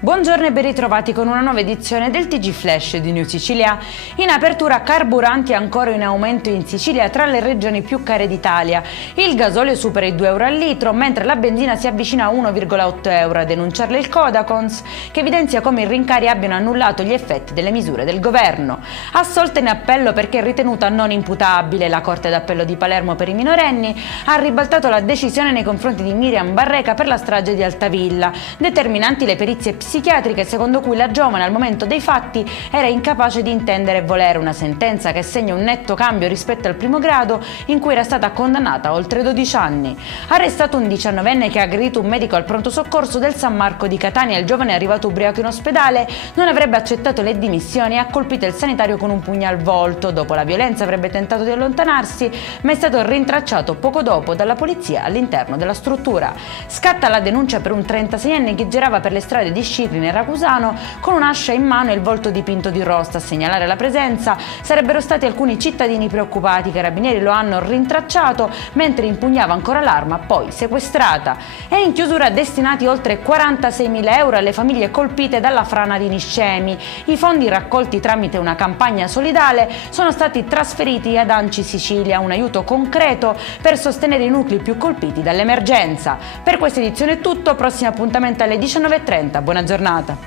Buongiorno e ben ritrovati con una nuova edizione del TG Flash di New Sicilia. In apertura, carburanti ancora in aumento in Sicilia, tra le regioni più care d'Italia. Il gasolio supera i 2 euro al litro, mentre la benzina si avvicina a 1,8 euro. A denunciarle il Codacons, che evidenzia come i rincari abbiano annullato gli effetti delle misure del governo. Assolta in appello perché ritenuta non imputabile, la Corte d'Appello di Palermo per i minorenni ha ribaltato la decisione nei confronti di Miriam Barreca per la strage di Altavilla. Determinanti le perizie psichiatriche secondo cui la giovane al momento dei fatti era incapace di intendere e volere, una sentenza che segna un netto cambio rispetto al primo grado in cui era stata condannata a oltre 12 anni. Arrestato un 19enne che ha aggredito un medico al pronto soccorso del San Marco di Catania. Il giovane, arrivato ubriaco in ospedale, non avrebbe accettato le dimissioni e ha colpito il sanitario con un pugno al volto. Dopo la violenza avrebbe tentato di allontanarsi, ma è stato rintracciato poco dopo dalla polizia all'interno della struttura. Scatta la denuncia per un 36enne che girava per le strade di Scicli nel Racusano con un'ascia in mano e il volto dipinto di rossa. A segnalare la presenza sarebbero stati alcuni cittadini preoccupati. I carabinieri lo hanno rintracciato mentre impugnava ancora l'arma, poi sequestrata. E in chiusura destinati oltre 46.000 euro alle famiglie colpite dalla frana di Niscemi. I fondi raccolti tramite una campagna solidale sono stati trasferiti ad ANCI Sicilia, un aiuto concreto per sostenere i nuclei più colpiti dall'emergenza. Per questa edizione è tutto, prossimo appuntamento alle 19:30. Buona giornata.